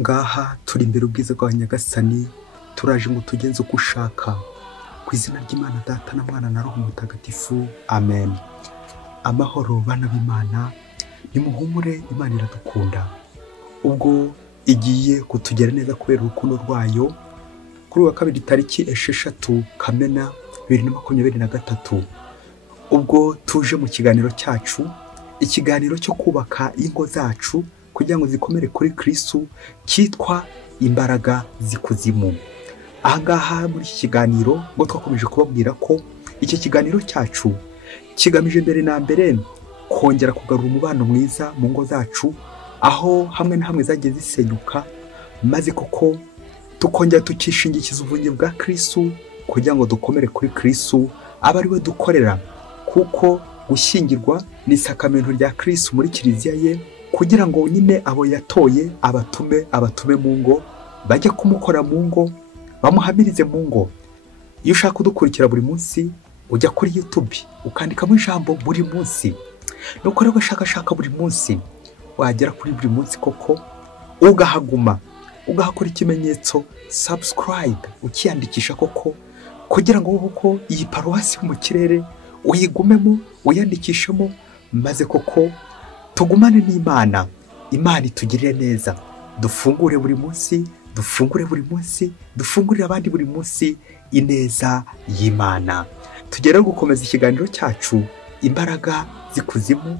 Ngaha turi imbere ubwiza bwa Nyagasani, turaje ngo tugenze uko ushaka, ku izina ry'Imana Data na Mwana na Roho Mutagatifu, amen. Amahoro bana b'Imana, nimuhumure, Imana iradukunda. Ubwo igiye kutugera neza kubera urukundo rwayo, kuri uwa kabiri tariki 6 Kamena 2023, ubwo tuje mu kiganiro cyacu, ikiganiro cyo kubaka ingo zacu kugira ngo zikomere kuri Kristo, cyitwa Imbaraga z'ikuzimu. Ahangaha muri iki kiganiro ngo twakomeje kubabwira ko iki kiganiro cyacu kigamije mbere na mbere kongera kugarura umubano mwiza mu ngo zacu, aho hamwe na hamwe zagiye zisenyuka, maze koko tukongera tukishingikiza ubunye bwa Kristo kugira ngo dukomere kuri Kristo, aba ari we dukorera, kuko gushyingirwa ni isakamento rya Kristo muri kiliziya ye, kugira ngo nyine abo yatoye abatume mu ngo, bajya kumukora mu ngo, bamuhamirize mu ngo. Iyo ushaka kudukurikira buri munsi, ujya kuri YouTube ukandikamo ijambo Buri Munsi, nuko rero ugashakashaka buri munsi, wagera kuri buri munsi koko ugahaguma, ugahakora ikimenyetso subscribe, ukiyandikisha koko, kugira ngo koko iyi paruwasi mu kirere uyigumemo, uyandikishemo, maze koko tugumane n'Imana, Imana itugirire neza, dufungure buri munsi, dufungurire abandi buri munsi ineza y'Imana. Tugera gukomeza ikiganiro cyacu Imbaraga z'ikuzimu,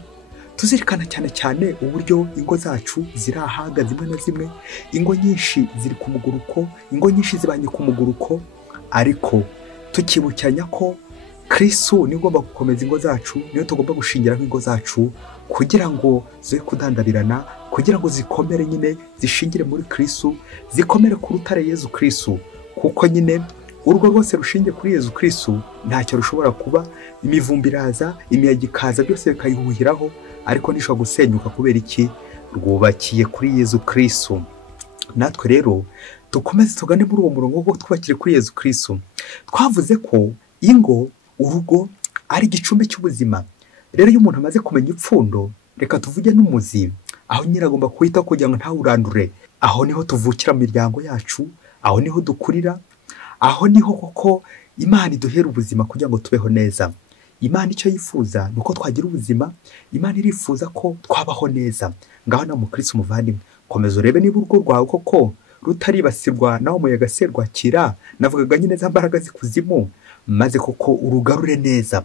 tuzirikana cyane uburyo ingo zacu ziri ahaga zimwe na zimwe, ingo nyinshi ziri ku muguruko, ingo nyinshi zibanye ku muguruko, ariko tukibukanya ko Kristo ni ugomba gukomeza ingo zacu, niyo tugomba gushingiraho ingo zacu kugira ngo zoye kudandabirana, kugira ngo zikomere nyine zishingire muri Kristo, zikomere ku rutare Yezu Kristo, kuko nyine urugo rwose rushingiye kuri Yezu Kristo ntacyo rushobora kuba, imivumbi iraza, imiyaga ikaza, byose bikayihuhiraho, ariko nishobora gusenyuka kubera iki? Rwubakiye kuri Yezu Kristo. Natwe rero dukomeze tugane muri uwo murongo wo twubakire kuri Yezu Kristo. Twavuze ko ingo, urugo ari igicumbi cy'ubuzima. Rero iyo umuntu amaze kumenya ipfundo, reka tuvuge n'umuzi, aho nyiragomba kuhita kugira ngo ntawurandure. Aho niho tuvukira mu miryango yacu, aho niho dukurira, aho niho koko Imana iduhera ubuzima kugira ngo tubeho neza. Imana icyo yifuza nuko twagira ubuzima, Imana irifuza ko twabaho neza. Ngaho na mu Kristo muvandimwe, komeza urebe niba urugo rwawe koko rutaribasirwa naho umuyaga serwakira, navugaga nyine za mbaraga z'ikuzimu, maze koko urugarure neza.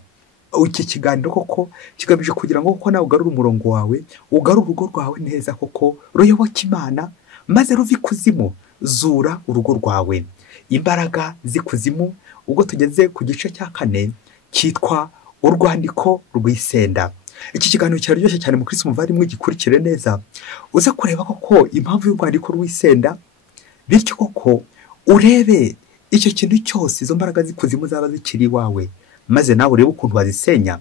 Iki kiganiro koko kigamije kugira ngo koko nawe ugarure umurongo wawe, ugarure urugo rwawe neza, koko ruyoboke Imana, maze ruve ikuzimu, zura urugo rwawe. Imbaraga z'ikuzimu, ubwo tugeze ku gice cya 4 cyitwa Urwandiko rw'isenda. Iki kiganiro cyaryoshye cyane mu Kristo muvandimwe, gikurikire neza, uze kureba koko impamvu y'urwandiko rw'isenda, bityo koko urebe icyo kintu cyose izo mbaraga z'ikuzimu zaba zikiri iwawe, maze nawe urebe ukuntu wazisenya.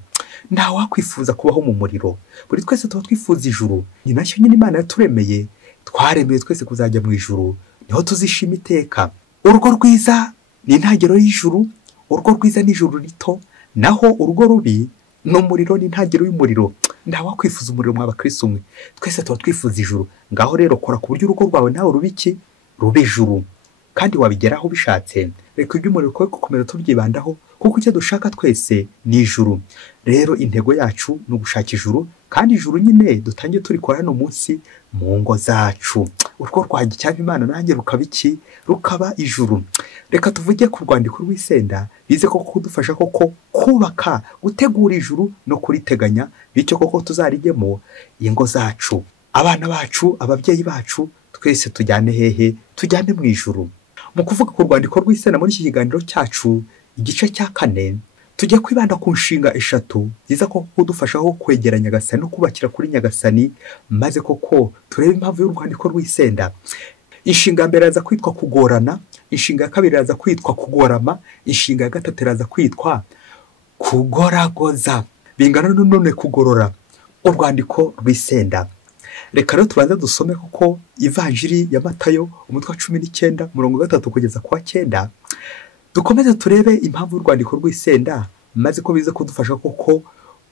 Nta wakwifuza kubaho mu muriro, buri twese tuba twifuza ijuru, ni nacyo nyine Imana yaturemeye, twaremeye twese kuzajya mu ijuru, niho tuzishima iteka. Urugo rwiza ni intangiriro y'ijuru, urugo rwiza ni ijuru rito, naho urugo rubi n'umuriro ni intangiriro y'umuriro. Nta wakwifuza umuriro mwa bakristo mwe, twese tuba twifuza ijuru. Ngaho rero kora ku buryo urugo rwawe nawe rubiki rube ijuru, kandi wabigeraho bishatse. Reka iby'umuriro ko gukomeza tubyibandaho, kuko icyo dushaka twese ni ijuru. Rero intego yacu ni ugushaka ijuru, kandi ijuru nyine dutangiye turikora hano munsi mu ngo zacu. Urwo rwanjye cyangwa Imana nanjye rukaba ijuru. Reka tuvuge ku rwandiko rw'isenda, bize koko kudufasha koko kubaka, gutegura ijuru no kuriteganya, bityo koko tuzarijyemo ingo zacu, abana bacu, ababyeyi bacu, twese tujyane hehe? Tujyane mu ijuru. Mu kuvuga ku rwandiko rw'isenda muri iki kiganiro cyacu igice cya 4, tujya kwibanda ku nshinga 3 ziza ko kudufashaho kwegera Nyagasani no kubakira kuri Nyagasani, maze koko turebe impamvu y'urwandiko rw'isenda. Inshinga mbere iraza kwitwa kugorana, inshinga ya kabiri iraza kwitwa kugorama, inshinga ya gatatu iraza kwitwa kugoragoza. Bingana none kugorora. Urwandiko rw'isenda. Reka rero tubanza dusome koko Ivanjiri ya Matayo umutwe wa 19 murongo 3 kugeza kwa 9. Dukomeze turebe impamvu y'urwandiko rw'isenda, maze ko bize kudufasha koko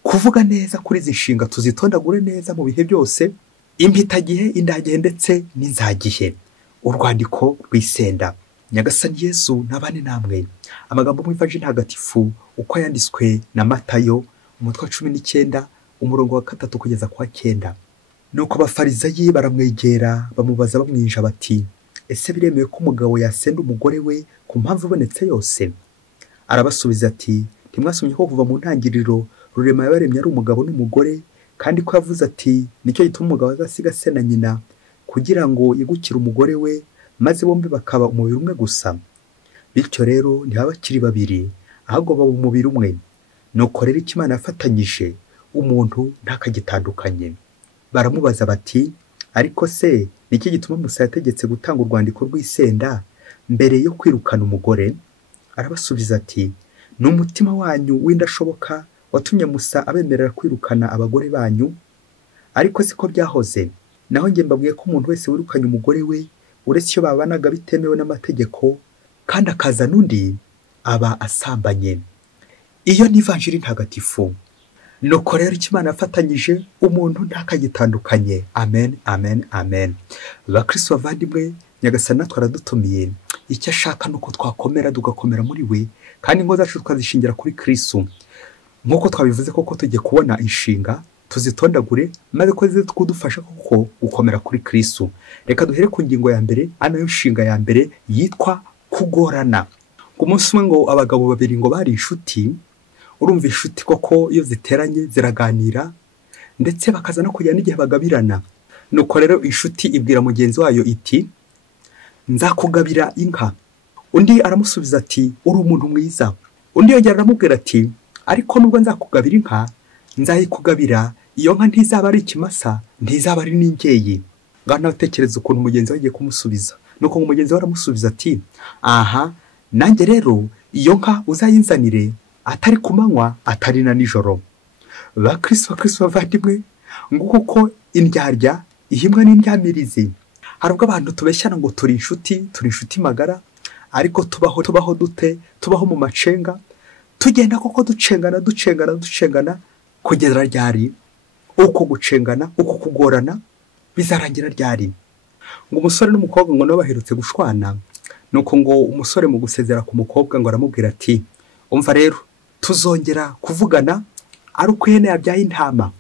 kuvuga neza kuri izi nshinga, tuzitondagure neza mu bihe byose, impitagihe, indagihe ndetse n'inzagihe. urwandiko rw'isenda. Nyagasani Yesu nabane namwe. Amagambo mu ivanjiri ntagatifu uko yanditswe na Matayo umutwe wa 19 umurongo wa 3 kugeza kwa 9. Nuko abafarisayi baramwegera bamubaza bamwinja bati, ese biremewe ko umugabo yasenda umugore we ku mpamvu ibonetse yose? Arabasubiza ati, ntimwasomye ko kuva mu ntangiriro Rurema yabaremye ari umugabo n'umugore, kandi ko yavuze ati nicyo gituma umugabo azasiga se na nyina kugira ngo yigukire umugore we, maze bombi bakaba umubiri umwe gusa. Bityo rero ntibaba bakiri babiri, ahubwo baba umubiri umwe. Nuko rero icyo Imana yafatanyije umuntu ntakagitandukanye. Baramubaza bati, ariko se niki gituma Musa yategetse gutanga urwandiko rw'isenda mbere yo kwirukana umugore? Arabasubiza ati, ni umutima wanyu w'indashoboka watumye Musa abemerera kwirukana abagore banyu. Ariko siko byahoze. Naho njye mbabwiye ko umuntu wese wirukanye umugore we uretse iyo babanaga bitemewe n'amategeko, kandi akazana undi, aba asambanye. Iyo ni ivanjiri ntagatifu. Nuko rero icyo Imana yafatanyije umuntu ntakagitandukanye. Amen, amen, amen. Bakristo bavandimwe, Nyagasani natwe aradutumiye. Icyo ashaka nuko twakomera tugakomera muri we, kandi ingo zacu tukazishingira kuri Kristo. Nk'uko twabivuze koko tugiye kubona inshinga, tuzitondagure maze ko zize kudufasha koko gukomera kuri Kristo. Reka duhere ku ngingo ya mbere, anayo nshinga ya mbere yitwa kugorana. Ku munsi umwe ngo abagabo babiri ngo bari inshuti. Urumva inshuti koko iyo ziteranye ziraganira ndetse bakaza no kujyana igihe bagabirana. Nuko rero inshuti ibwira mugenzi wayo iti, nzakugabira inka. Undi aramusubiza ati, uri umuntu mwiza. Undi yongera aramubwira ati, ariko nubwo nzakugabira inka, nzayikugabira iyo nka ntizaba ari ikimasa, ntizaba ari n'ingeyi. Ngaho natekereza ukuntu mugenzi we agiye kumusubiza. Nuko umugenzi we aramusubiza ati, aha, nanjye rero iyo nka uzayinzanire atari ku manywa atari na nijoro. Bakristo bavandimwe, nguko ko indyarya ihimwa n'indyamirizi. Hari ubwo abantu tubeshyana ngo turi inshuti magara, ariko tubaho dute, tubaho mu macenga, tugenda koko ducengana kugera ryari? Uko gucengana, uko kugorana bizarangira ryari? Ngo umusore n'umukobwa ngo nabo baherutse gushwana. Nuko ngo umusore mu gusezera ku mukobwa ngo aramubwira ati, umva rero tuzongera kuvugana ari uko ihene yabyaye intama.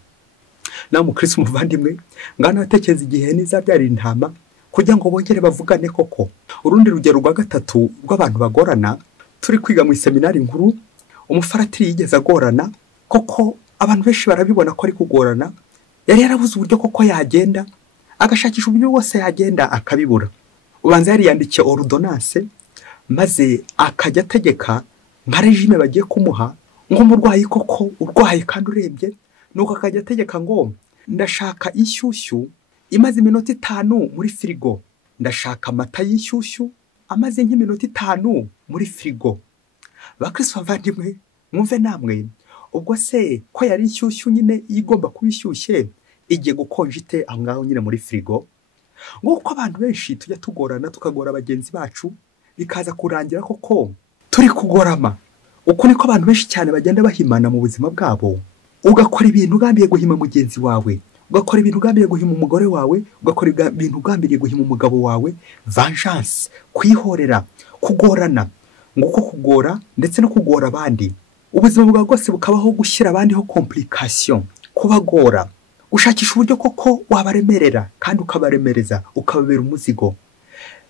Nawe mukristo muvandimwe, ngana atekereza igihe ihene izabyara intama kugira ngo bongere bavugane koko. Urundi rugero rwa gatatu rw'abantu bagorana, turi kwiga mu seminari nkuru, umufaratiri yigeze agorana koko. Abantu benshi barabibona ko ari kugorana. Yari yarabuze uburyo koko yagenda, agashakisha uburyo bwose yagenda akabibura. Ubanza yari yandikiye ordonnance, maze akajya ategeka nka regime bagiye kumuha ngo umurwayi koko urwaye kandi urembye. Nuko akajya ategeka ngo, ndashaka inshyushyu imaze iminota 5 muri firigo, ndashaka amata y'ishyushyu amaze nk'iminota 5 muri firigo. Bakristo bavandimwe, mwumve namwe, ubwo se ko yari inshyushyu nyine igomba kuba ishyushye, igiye gukonja ite aho ngaho nyine muri firigo? Nguko abantu benshi tujya tugorana, tukagora bagenzi bacu, bikaza kurangira koko turi kugorama. Uko niko abantu benshi cyane bagenda bahimana mu buzima bwabo. Ugakora ibintu ugambiye guhima mugenzi wawe, ugakora ibintu ugambiye guhima umugore wawe, ugakora ibintu ugambiriye guhima umugabo wawe. Vengeance, kwihorera, kugorana. Nguko kugora ndetse no kugora abandi. Ubuzima bwawe bwose bukabaho gushyira abandi ho complication, kubagora, ushakisha uburyo koko wabaremerera kandi ukabaremereza, ukababera umuzigo.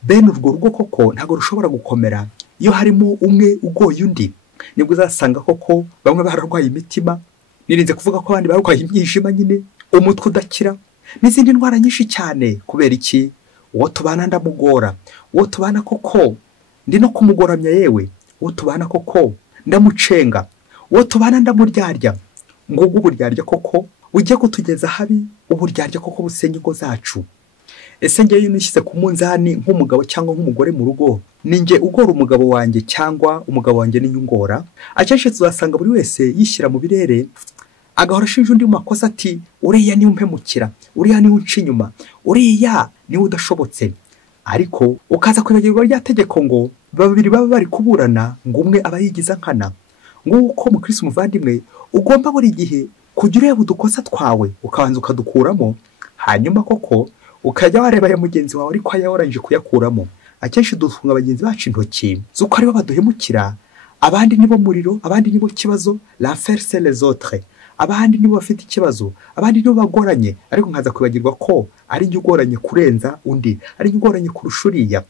Bene urwo rugo koko ntago rushobora gukomera iyo harimo umwe ugoye undi. Nibwo uzasanga koko bamwe bararwaye imitima, nirinze kuvuga ko abandi barwaye imyijima nyine, umutwe udakira n'izindi ndwara nyinshi cyane. Kubera iki? Uwo tubana ndamugora, uwo tubana koko ndi no kumugoramya, yewe uwo tubana koko ndamucenga, uwo tubana ndamuryarya. Ngubwo uburyarya koko ugiye kutugeza habi, uburyarya koko busenya ingo zacu. Ese ngewe iyo nishyize ku munzani nk'umugabo cyangwa nk'umugore mu rugo, ninjye ugora umugabo wanjye cyangwa umugabo wanjye niyo ungora? Akenshi tuzasanga buri wese yishyira mu birere, agahora ashinja undi mu makosa ati, uriya niwe umpemukira, uriya niwe unca inyuma, uriya niwe udashobotse. Ariko ukaza kwibagirwa rya tegeko ngo babiri baba bari kuburana ngo umwe aba yigiza nkana. Nguko mukristo muvandimwe, ugomba buri gihe kujya ureba udukosa twawe ukabanza ukadukuramo, hanyuma koko ukajya wareba ya mugenzi wawe ariko yawarangije kuyakuramo. Akenshi dufunga abagenzi bacu intoki z'uko aribo baduhemukira, abandi nibo muriro, abandi nibo kibazo, l'affaire c'est les autres. Abandi nibo bafite ikibazo, abandi nibo bagoranye, ariko nkaza kwibagirwa ko ari njye ugoranye kurenza undi, ari njye ugoranye kurusha uriya.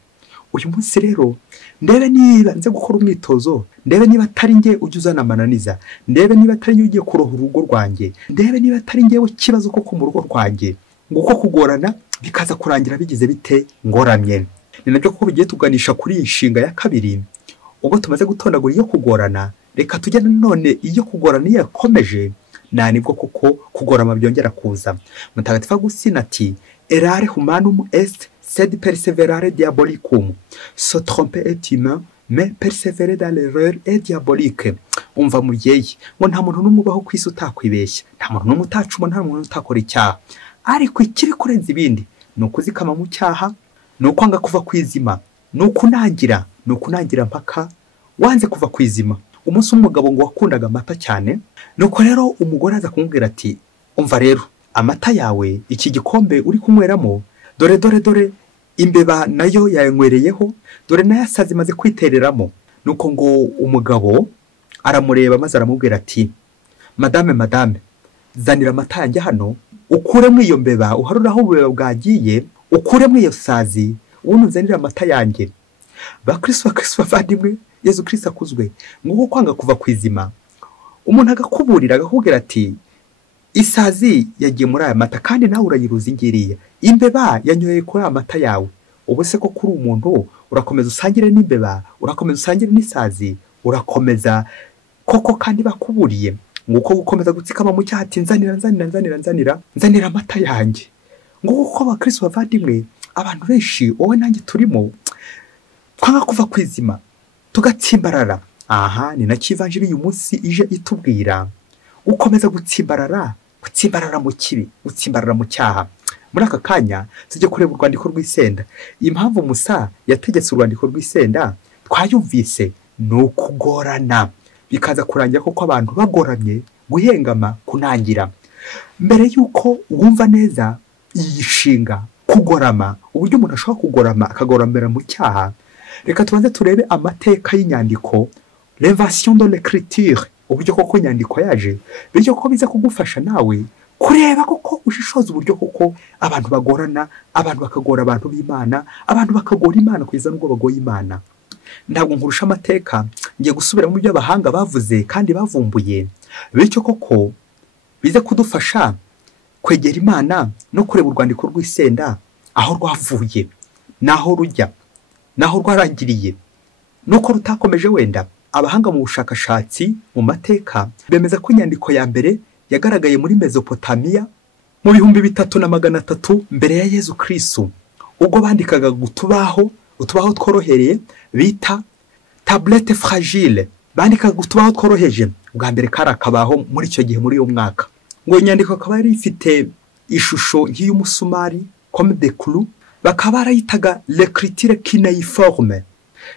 Uyu munsi rero ndebe niba nze gukora umwitozo, ndebe niba atari njye ujya uzana amananiza, ndebe niba atari njye ugiye kuroha urugo rwanjye, ndebe niba atari njyewe kibazo koko mu rugo rwanjye, nguko kugorana bikaza kurangira bigize bite ngoramye. Ni nabyo kuko bigiye tuganisha kuri iyi nshinga ya kabiri. Ubwo tumaze gutondagura iyo kugorana, reka tujye none iyo kugorana iyo yakomeje, nibwo kuko kugorama byongera kuza. Mutagatifu Agustina ati errare humanum est sed perseverare diabolicum. Se tromper est humain, mais persévérer dans l'erreur est diabolique. Umva mubyeyi, ngo nta muntu n'umubaho ku isi utakwibeshya, nta muntu n'umwe utacuma, nta muntu utakora icyaha, ariko ikiri kurenza ibindi ni ukuzikama mu cyaha, ni ukwanga kuva ku izima, ni ukunangira mpaka wanze kuva ku izima. Umunsi umugabo ngo wakundaga amata cyane, nuko rero umugore aza kumubwira ati umva rero amata yawe, iki gikombe uri kunyweramo, dore imbeba nayo yanywereyeho, dore nayo asazi maze kwitereramo. Nuko ngo umugabo aramureba maze aramubwira ati madame, zanira amata yanjye hano, ukuremo iyo mbeba, uharuraho ububeba bwagiye, ukuremo iyo sazi, ubundi uzanire amata yanjye. Bakristo bavandimwe, Yezu Kristo akuzwe. Nguko kwanga kuva ku izima, umuntu agakuburira agakubwira ati isazi yagiye muri aya mata kandi nawe urayiruzi ngiriya, imbeba yanyoye kuri aya mata yawe. Ubu se ko kuri umuntu urakomeza usangire n'imbeba, urakomeza usangire n'isazi, urakomeza koko kandi bakuburiye. Nguko gukomeza gutsikama mu cyaha ati nzanira amata yanjye. Nguko abakristo bavandimwe, abantu benshi wowe nanjye turimo twanga kuva ku izima tugatsimbarara. Aha ni nacyo ivanjiri uyu munsi ije itubwira, ukomeza gutsimbarara mu kibi, gutsimbarara mu cyaha. Muri aka kanya tujye kureba urwandiko rw'isenda. Impamvu Musa yategetse urwandiko rw'isenda twayumvise, ni ukugorana, bikaza kurangira koko abantu bagoramye, guhengama, kunangira. Mbere y'uko wumva neza iyi nshinga kugorama, uburyo umuntu ashobora kugorama akagoramera mu cyaha, reka tubanze turebe amateka y'inyandiko, l'invention de l'écriture, uburyo koko inyandiko yaje, bityo ko biza kugufasha nawe kureba koko ushishoza uburyo koko abantu bagorana, abantu bakagora abantu b'Imana, abantu bakagora Imana kugeza n'ubwo bagoye Imana. Ntabwo nkurusha amateka, ngiye gusubira mu byo abahanga bavuze kandi bavumbuye, bityo koko bize kudufasha kwegera Imana no kureba urwandiko rw'isenda aho rwavuye, naho rujya, naho rwarangiriye, nuko rutakomeje wenda. Abahanga mu bushakashatsi mu mateka bemeza ko inyandiko ya mbere yagaragaye muri Mesopotamiya mu 300 mbere ya Yezu Kristo, ubwo bandikaga utubaho tworohereye bita tablette fragile, bandikaga utubaho tworoheje. Bwa mbere kari akabaho muri icyo gihe, muri uwo mwaka. Ngo inyandiko akaba yari ifite ishusho nk'iy'umusumari comme des clous, bakaba barayitaga l'écriture cunéiforme.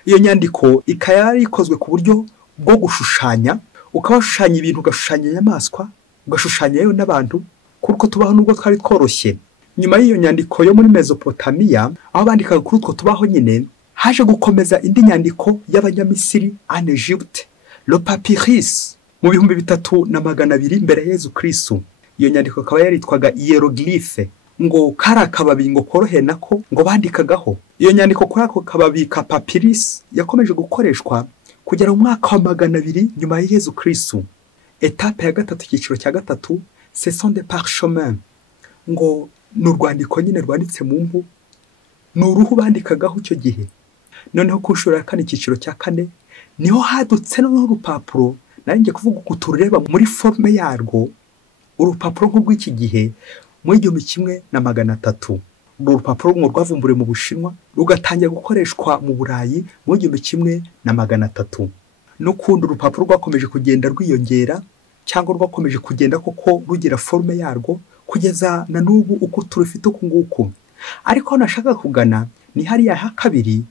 Iyo nyandiko ikaba yari ikozwe ku buryo bwo gushushanya, ukabashushanya ibintu, ugashushanya inyamaswa, ugashushanyayo n'abantu, kuko tubaho nubwo twari tworoshye. Nyuma y'iyo nyandiko yo muri Mesopotamiya, aho bandikaga kuri utwo tubaho nyine, haje gukomeza indi nyandiko y'Abanyamisiri en Egypte, le papyrus, mu 3200 mbere ya Yezu Kristo. Iyo nyandiko akaba yaritwaga hieroglyphe, ngo kari akababi ngo korohe nako ngo bandikagaho. Iyo nyandiko kuri ako kababi ka papyrus yakomeje gukoreshwa kugera mu mwaka wa 200 nyuma ya Yezu Kristo. Etape ya gatatu, icyiciro cya gatatu, ce sont des parchemins, ngo n'urwandiko nyine rwanditse mu mpu, n'uruhu bandikagaho icyo gihe. Noneho ku nshuro ya kane, icyiciro cya kane, niho hadutse n'urupapuro, narinjye kuvuga ko tureba muri forme yarwo, urupapuro nk'urw'iki gihe mu 1300. Urwo rupapuro ngo rwavumburiwe mu Bushinwa, rugatangira gukoreshwa mu Burayi mu 1300. N'ukundi urupapuro rwakomeje kugenda rwiyongera, cyangwa rwakomeje kugenda koko rugira forme yarwo kugeza na n'ubu uko turufite uku nguku. Ariko nashaka kugana ni hariya ha kabiri,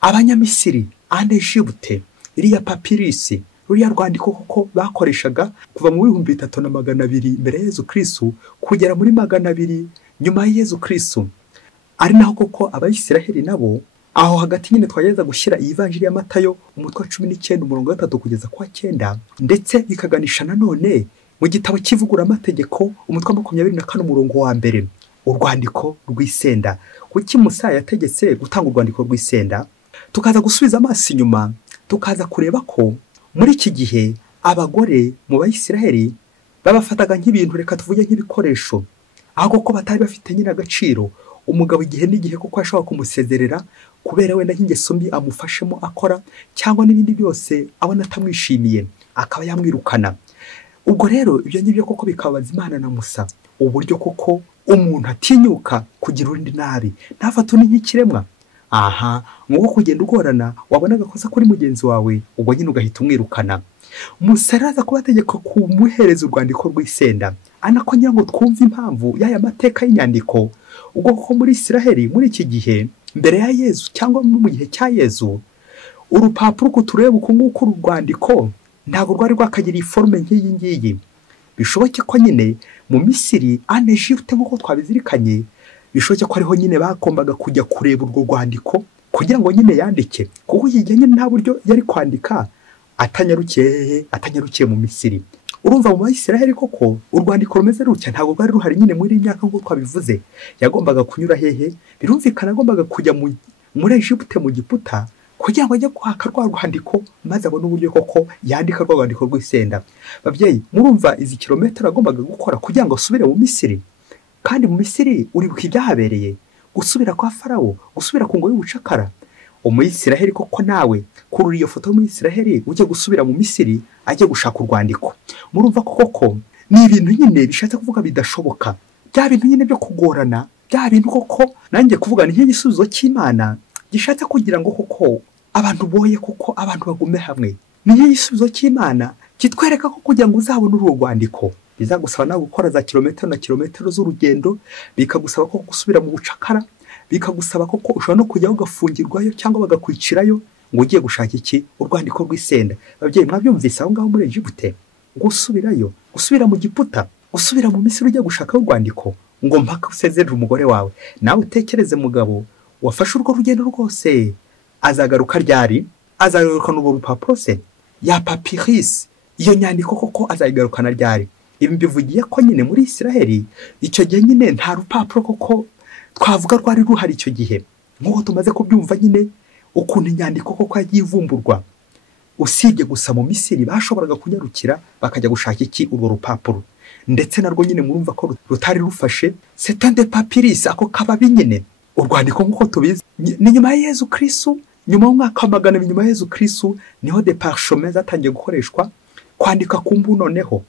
Abanyamisiri en Egypte, iriya papyrus, ruriya rwandiko koko bakoreshaga kuva mu 3200 mbere ya Yezu Kristo kugera muri 200 nyuma ya Yezu Kristo, ari naho koko abayisiraheli nabo aho hagati nyine twageza gushyira iyi vanjiri ya Matayo umutwe wa 19 umurongo wa 3 kugeza kwa 9, ndetse bikaganisha nanone mu gitabo cy'ivugura amategeko umutwe wa 24 umurongo wa 1, urwandiko rw'isenda. Kuki Musa yategetse gutanga urwandiko rw'isenda? Tukaza gusubiza amaso inyuma, tukaza kureba ko muri iki gihe abagore mu bayisiraheli babafataga nk'ibintu, reka tuvuge nk'ibikoresho, ahubwo ko batari bafite nyine agaciro. Umugabo igihe n'igihe kuko ashobora kumusezerera kubera wenda nk'ingeso mbi amufashemo akora, cyangwa n'ibindi byose abona atamwishimiye akaba yamwirukana. Ubwo rero ibyo ngibyo koko bikabaza Imana na Musa uburyo koko umuntu atinyuka kugira undi nabi, ntafate nk'ikiremwa. Nk'uko kugenda ugorana wabona agakosa kuri mugenzi wawe, ubwo nyine ugahita umwirukana. Musa araza kubategeka kumuhereza urwandiko rw'isenda, anakongera ngo twumve impamvu y'aya mateka y'inyandiko. Ubwo koko muri Isiraheli muri iki gihe mbere ya Yezu cyangwa mu gihe cya Yezu, urupapuro kutureba uko nguko urwandiko ntabwo rwari rwakagira iforme nk'iyi ngiyi. Bishoboke ko nyine mu Misiri Egypte nk'uko twabizirikanye, bishoboke ko ariho nyine bagombaga kujya kureba urwo rwandiko kugira ngo nyine yandike, kuko iki gihe nyine nta buryo yari kwandika atanyarukiye mu Misiri. Urumva mu Bayisiraheli koko urwandiko rumeze rutya ntabwo rwari ruhari nyine muri myaka nk'uko twabivuze. Yagombaga kunyura hehe? Birumvikana agombaga kujya muri Egypte mu Giputa kugira ngo ajye kwaka rwa rwandiko, maze abone uburyo koko yandika rwa rwandiko rw'isenda. Babyeyi, murumva izi kilometero agombaga gukora kugira ngo asubire mu Misiri. Kandi mu Misiri uribuka ibyahabereye, gusubira kwa Farawo, gusubira ku ngoyi y'ubucakara. Umuyisiraheli koko nawe kurura iyo foto y'Umuyisiraheli ujye gusubira mu Misiri ajye gushaka urwandiko. Murumva koko ni ibintu nyine bishatse kuvuga bidashoboka, bya bintu nyine byo kugorana, bya bintu koko nanjye kuvuga ni nk'igisubizo cy'Imana gishatse kugira ngo koko abantu boye, koko abantu bagume hamwe. Ni nk'igisubizo cy'Imana kitwereka ko kugira ngo uzabone uru rwandiko bizagusaba nawe gukora za kilometero na kilometero z'urugendo, bikagusaba ko gusubira mu bucakara, bikagusaba koko ushobora no kujyaho ugafungirwayo cyangwa bagakwicirayo ngo ugiye gushaka iki? Urwandiko rw'isenda. Babyeyi, mwabyumvise aho ngaho muri Egypte, gusubirayo, gusubira mu Giputa, gusubira mu Misiri ujya gushaka urwandiko ngo mpaka usezerere umugore wawe. Nawe utekereze mugabo wafashe urwo rugendo rwose, azagaruka ryari? Azagaruka n'urwo rupapuro se? Ya papyrus, iyo nyandiko koko azayigarukana ryari? Ibi mbivugiye ko nyine muri Isiraheli icyo gihe nyine nta rupapuro koko twavuga rwari ruhari icyo gihe. Nk'uko tumaze kubyumva nyine ukuntu inyandiko koko yivumburwa, usibye gusa mu Misiri bashoboraga kunyarukira bakajya gushaka iki? Urwo rupapuro. Ndetse narwo nyine murumva ko rutari rufashe, c'est un des papyrus, ako kababi nyine. Urwandiko nk'uko tubizi ni nyuma ya Yezu Kristo, nyuma y'umwaka wa 200 nyuma ya Yezu Kristo niho de parchemins zatangiye gukoreshwa kwandika ku mbu. Noneho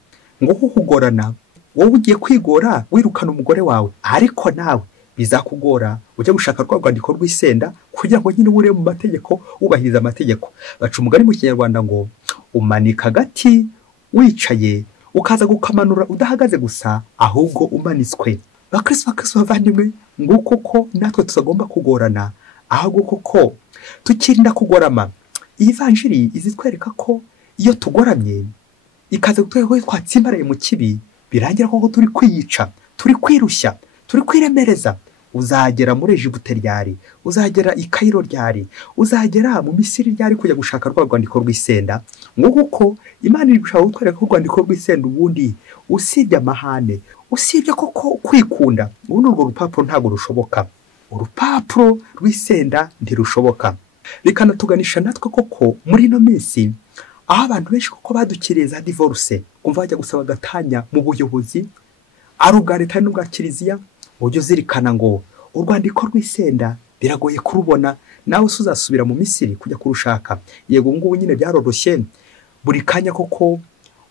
ngo kugorana, wowe ugiye kwigora wirukana umugore wawe, ariko nawe bizakugora ujye gushaka rwandiko rw'isenda kugira ngo nyine ure mu mategeko, ubahiriza amategeko. Baca umugani mu Kinyarwanda ngo umanika agati wicaye ukaza gukamanura udahagaze gusa, ahubwo umanitswe. Bakristo bavandimwe, nguko ko natwe tuzagomba kugorana, ahubwo koko tukirinda kugorama. Iyi vanjiri izitwereka ko iyo tugoramye ikaza gutwereka ko twatsimbaraye mu kibi, birangira ko turi kwiyica, turi kwirushya, turi kwiremereza. Uzagera muri Egypte ryari? Uzagera i Cairo ryari? Uzagera mu Misiri ryari kujya gushaka rwandiko rw'isenda? Nguko Imana iri gushaka gutwereka ko rwandiko rw'isenda ubundi usibye amahane, usibye koko kwikunda, ubundi urwo rupapuro ntabwo rushoboka. Urupapuro rw'isenda ntirushoboka. Bikanatuganisha natwe koko muri ino minsi aho abantu benshi koko badukiriye za divorce, kumva bajya gusaba gatanya mu buyobozi, ari ubwa leta n'ubwa kiliziya. Ujye uzirikana ngo urwandiko rw'isenda biragoye kurubona, nawe uzasubira mu Misiri kujya kurushaka. Yego ngubu nyine byaroroshye, buri kanya koko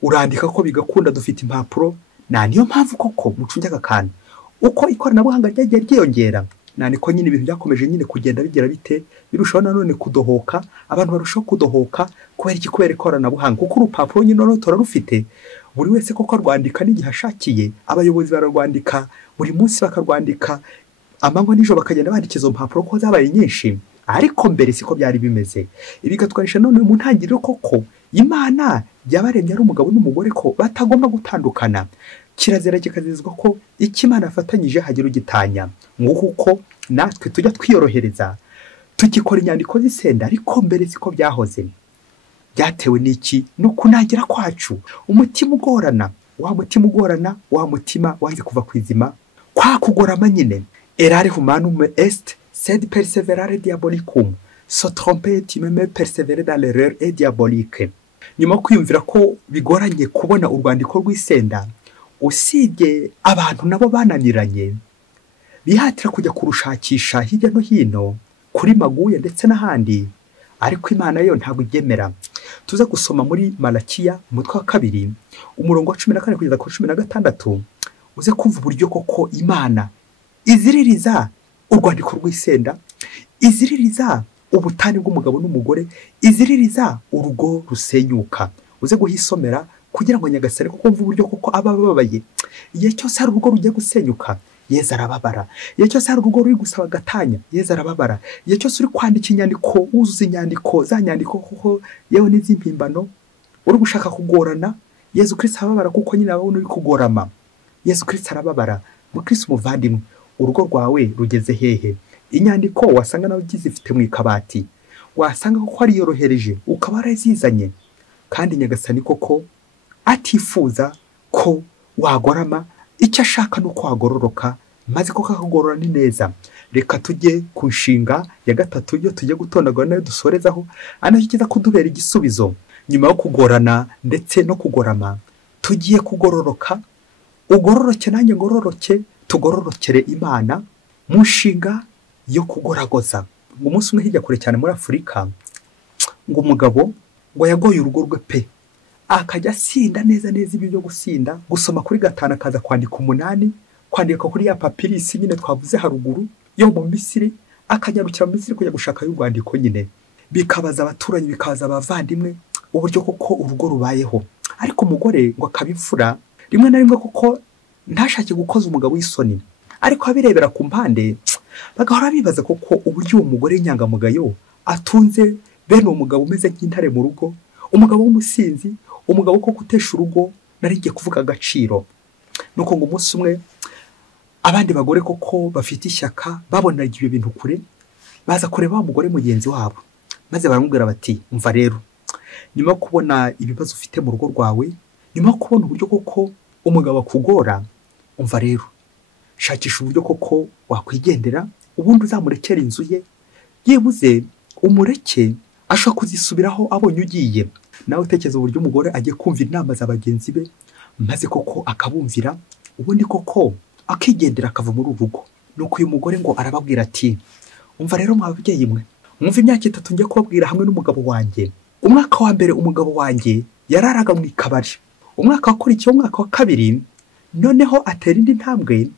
urandika ko bigakunda, dufite impapuro. Niyo mpamvu koko mucunge akakana uko ikoranabuhanga ryagiye ryiyongera, niko nyine ibintu byakomeje nyine kugenda bigira bite, birushaho nanone kudohoka. Abantu barushaho kudohoka kubera iki? Kubera ikoranabuhanga. Kuko urupapuro nyine none turarufite, buri wese koko rwandika n'igihe ashakiye. Abayobozi bararwandika buri munsi, bakarwandika amanywa nijoro, bakagenda bandika izo mpapuro ko zabaye nyinshi. Ariko mbere siko byari bimeze. Ibi gatwarisha none mu ntangiriro koko Imana yabaremye ari umugabo n'umugore ko batagomba gutandukana. kirazira kikazizwa ko icyo Imana afatanyije hagira ugitanya, nk'uko uko natwe tujya twiyorohereza tukikora inyandiko z'isenda, ariko mbere siko byahoze. Byatewe n'iki? ni ukunangira kwacu, umutima ugorana, wa mutima wanze kuva ku izima, kwa kugorama nyine. Erare humanum est sed perseverare diabolicum, so tromper et même persévérer dans l'erreur et diabolique. Nyuma kwiyumvira ko bigoranye kubona urwandiko rw'isenda, usibye abantu nabo bananiranye bihatira kujya kurushakisha hirya no hino kuri maguye ndetse n'ahandi, ariko Imana yo ntabwo igemera. Tuza gusoma muri Malakiya umutwe wa 2 umurongo wa 14 kugeza ku 16, uze kumva uburyo koko Imana iziririza urwandiko rw'isenda, iziririza ubutani bw'umugabo n'umugore, iziririza urugo rusenyuka. Uze guhisomera kugira ngo Nyagasani kuko mva uburyo koko abababaye. Igihe cyose hari urugo rugiye gusenyuka, Yesu arababara. Igihe cyose hari urugo ruri gusaba gatanya, Yesu arababara. Igihe cyose uri kwandika inyandiko, wuzuza inyandiko, za nyandiko kuko yewe n'izimpimbano, uri gushaka kugorana, Yesu Kristo arababara kuko nyine ababona uri kugorama. Yesu Kristo arababara. Mukristo umuvandimwe, urugo rwawe rugeze hehe? Inyandiko wasanga nawe uzifite mu ikabati, wasanga ko ari yorohereje ukaba arazizanye, kandi Nyagasani koko atifuza ko wagorama. Icyo ashaka no kwagororoka, maze ko kakagorora ni neza. Reka tujye ku nshinga ya 3 yo tujye gutondagura nayo dusorezaho, anacyo kiza kudubera igisubizo. Nyuma yo kugorana ndetse no kugorama, tugiye kugororoka. Ugororoke nanjye ngororoke, tugororokere Imana mu nshinga yo kugoragoza. Ngo umunsi umwe hirya kure cyane muri Afurika, ngo umugabo ngo yagoye urugo rwe pe, akajya asinda neza ibi byo gusinda, gusoma kuri 5 akaza kwandika 8, kwandika kuri ya papirisi nyine twavuze haruguru yo mu Misiri, akajyarukira mu Misiri kujya gushaka y'urwandiko nyine, bikabaza abaturanyi, bikabaza abavandimwe uburyo koko urugo rubayeho. Ariko umugore ngo akabimfura rimwe na rimwe kuko ntashake gukoza umugabo w'isoni, ariko abirebera ku mpande bagahora bibaza koko uburyo uwo mugore w'inyangamugayo atunze bene uwo mugabo umeze nk'intare mu rugo, umugabo w'umusinzi, umugabo ko gutesha urugo narigiye kuvuga agaciro. Nuko ngo umunsi umwe abandi bagore koko bafite ishyaka babona ibyo bintu kure, baza kureba umugore mugenzi wabo, maze baramubwira bati, umva rero, nyuma yo kubona ibibazo ufite mu rugo rwawe, nyuma yo kubona uburyo koko umugabo akugora, umva rero, shakisha uburyo koko wakwigendera, ubundi uzamurekera inzu ye, yibuze umureke ashaka kuzisubiraho abonye ugiye. Nawe utekereza uburyo umugore agiye kumvira inama za bagenzi be, maze koko akabumvira, ubundi koko akigendera akava muri urugo. Nuko uyu mugore ngo arababwira ati, umva rero mwababyeyi mwe, mwumva imyaka 3 ngiye kubabwira hamwe n'umugabo wanjye. Umwaka wa mbere umugabo wanjye yararaga mu ikabari, umwaka wakurikiye umwaka wa 2 noneho atera indi ntambwe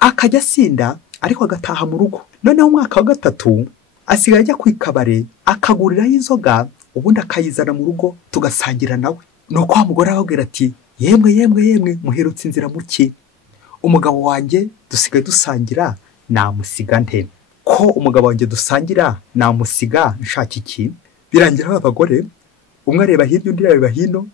akajya asinda ariko agataha mu rugo. Noneho umwaka wa 3 asigaye ajya ku ikabare akagurirayo inzoga, ubundi akayizana mu rugo tugasangira nawe. Nuko wa mugore arababwira ati, yemwe muherutse inzira muki, umugabo wanjye dusigaye dusangira, namusiga nte? Ko umugabo wanjye dusangira namusiga nshaka iki? Birangira abagore umwe areba hirya undi areba hino,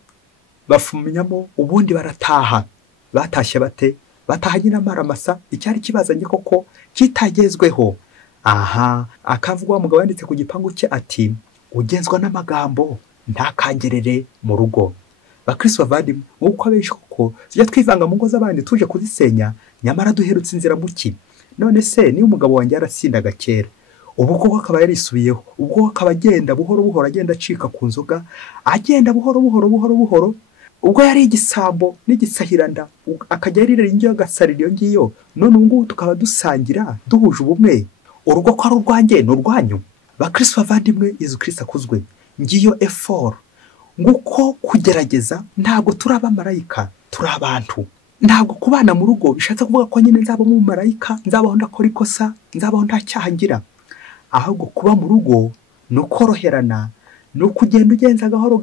bafumyamo, ubundi barataha. Batashye bate? Batahanye n'amaramasa, icyari kibazanye koko kitagezweho. Aha, akavugwa umugabo yanditse ku gipangu cye ati, ugenzwa n'amagambo ntakangerere mu rugo. Bakristo bavandimwe, uko abenshi koko tujya twivanga mu ngo z'abandi tuje kuzisenya, nyamara duherutse inzira muki. None se niba umugabo wanjye yarasindaga kera, ubu koko akaba yarisubiyeho, ubwo akaba agenda buhoro agenda acika ku nzoga, agenda buhoro, ubwo yari igisambo n'igisahiranda, akajya aririra ingiyo agasarira iyo ngiyo, none ubu ngubu tukaba dusangira duhuje ubumwe, urugo ko ari urwanjye n'urwanyu. Bakristo bavandimwe, Yesu Kristo akuzwe. Ngiyo effort, nguko kugerageza, ntabwo turi abamarayika, turi abantu. Ntabwo kubana mu rugo bishatse kuvuga ko nyine nzaba mu marayika, nzabaho ndakora ikosa, nzabaho nta cyaha ngira. Ahubwo kuba mu rugo no koroherana, no kugenda ugenza gahoro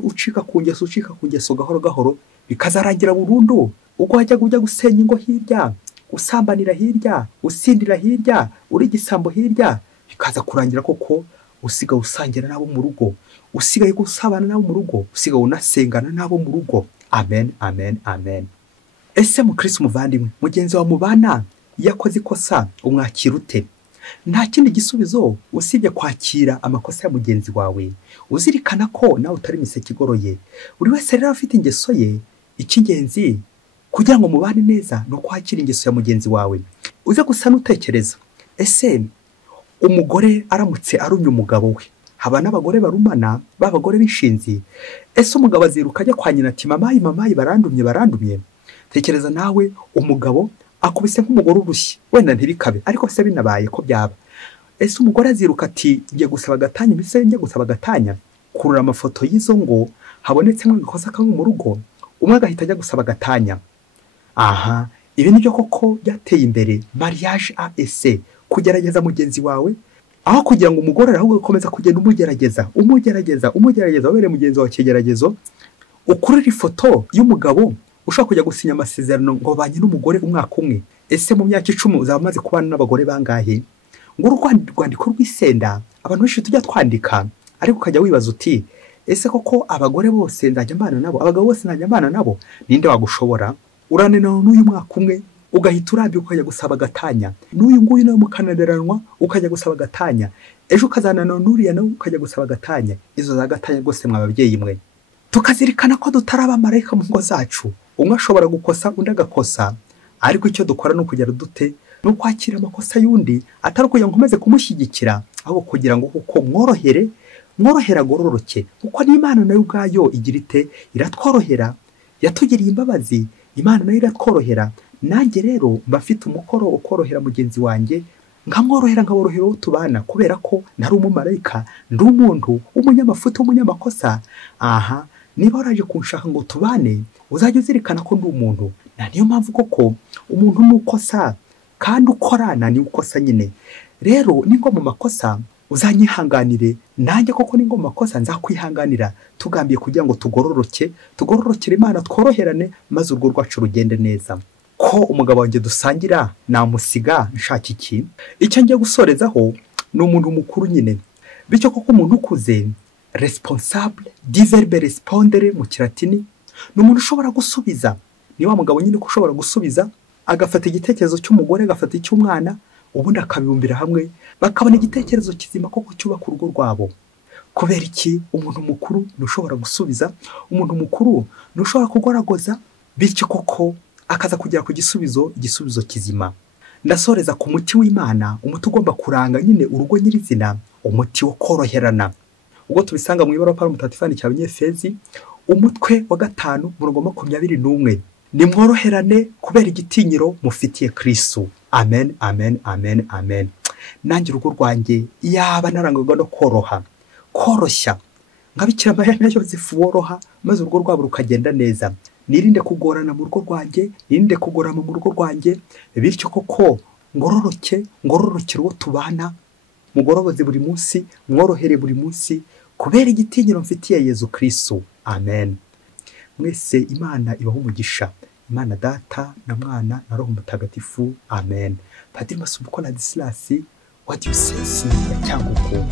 ucika ku ngeso gahoro, bikazarangira burundu. Ubwo wajya gusenya ingo hirya, usambanira hirya, usindira hirya, uri gisambo hirya, bikaza kurangira koko usigaye usangira nabo mu rugo, usigaye gusabana nabo mu rugo, usigaye unasengana nabo mu rugo. Amen. ese mukristo muvandimwe, mugenzi wa mubana yakoze ikosa umwakira ute? Nta kindi gisubizo usibye kwakira amakosa ya mugenzi wawe, uzirikana ko nawe utari miseke igoroye. Buri wese rero afite ingeso ye, icy'ingenzi kugira ngo mubane neza no kwakira ingeso ya mugenzi wawe. Uze gusa nutekereza, ese umugore aramutse arumye umugabo we, haba n'abagore barumana, b'abagore b'ishinzi, ese umugabo aziruka ajya kwa nyina ati mamayi barandumye? Tekereza nawe umugabo akubise nk'umugore urushye, wenda ntibikabe ariko se binabaye ko byaba. Ese umugore aziruka ati ngiye gusaba gatanya, mbese ngiye gusaba gatanya, kurura amafoto y'izo ngo habonetse nk'agakosa kamwe mu rugo, umwe agahita ajya gusaba gatanya. Aha, ibi nibyo koko byateye imbere mariage AEC, kugerageza mugenzi wawe, aho kugira ngo umugore ahubwo ukomeza kugenda umugerageza wabere mugenzi wawe kigeragezo. Ukurira ifoto y'umugabo ushaka kujya gusinya amasezerano ngo banye n'umugore umwaka umwe. Ese mu myaka 10 uzaba maze kubana n'abagore bangahe? Ngo urwandiko rw'isenda abantu benshi tujya twandika, ariko ukajya wibaza uti ese koko abagore bose ndajya mbana nabo, abagabo bose ndajya mbana nabo? Ninde wagushobora? Uranena n'uyu mwaka umwe ugahita urabye ukajya gusaba gatanya, n'uyu nguyu nawe mukanaderanwa ukajya gusaba gatanya, ejo ukazanana n'uriya nawe ukajya gusaba gatanya. Izo za gatanya rwose mwababyeyi mwe, tukazirikana ko tutaraba marayika mu ngo zacu. Umwe ashobora gukosa undi agakosa, ariko icyo dukora no kugera dute no kwakira amakosa y'undi, atari kugira ngo nkomeze kumushyigikira, ahubwo kugira ngo kuko mworohera gororoke, kuko n'Imana nayo ubwayo igira ite, iratworohera, yatugiriye imbabazi. Imana nayo iratworohera. Nanjye rero mbafite umukoro ukorohera mugenzi wanjye, nkamworohera nkaborohera uwo tubana, kubera ko ntari umumarayika, ndi umuntu w'umunyamafuti w'umunyamakosa. Aha, niba waraje kunshaka ngo tubane, uzajya uzirikana ko ndi umuntu. Na niyo mpamvu koko umuntu nukosa kandi ukorana ni ukosa nyine. Rero ningo mu makosa uzanyihanganire, nanjye koko ningo mu makosa nzakwihanganira, tugambiye kugira ngo tugororokere Imana, tworoherane, maze urwo rwacu rugende neza. Ko umugabo wanjye dusangira namusiga nshaka iki? Icyo ngiye gusorezaho ni umuntu mukuru nyine. Bityo koko umuntu ukuze, responsable du verbe respondere mu kilatini, ni umuntu ushobora gusubiza. Ni wa mugabo nyine ko ushobora gusubiza, agafata igitekerezo cy'umugore, agafata icy'umwana, ubundi akabibumbira hamwe, bakabona igitekerezo kizima koko cyubaka urugo rwabo. Kubera iki? Umuntu mukuru ntushobora gusubiza, umuntu mukuru ntushobora kugoragoza, bityo koko akaza kugera ku igisubizo kizima. Ndasoreza ku muti w'Imana, umuti ugomba kuranga nyine urugo nyirizina, umuti wo koroherana. Ubwo tubisanga mu ibaruwa Pawulo mutagatifu yandikiye Abanyefezi, umutwe wa 5:21, nimworoherane kubera igitinyiro mufitiye Kristo. Amen, amen, amen, amen. Nanjye urugo rwanjye yaba narangwaga no koroshya nka Bikira Mariya na Yosefu woroha, maze urugo rwabo rukagenda neza. Nirinde kugorana mu rugo rwanjye, nirinde kugorama mu rugo rwanjye, bityo koko ngororokere uwo tubana, mugoroboze buri munsi, mworohere buri munsi, kubera igitinyiro mfitiye Yezu Kristo. Amen. Mwese Imana ibaho umugisha, Imana Data na Mwana na Roho Mutagatifu. Amen. Padiri Masumbuko na Disilasi wa Diyosezi ya Cyangugu.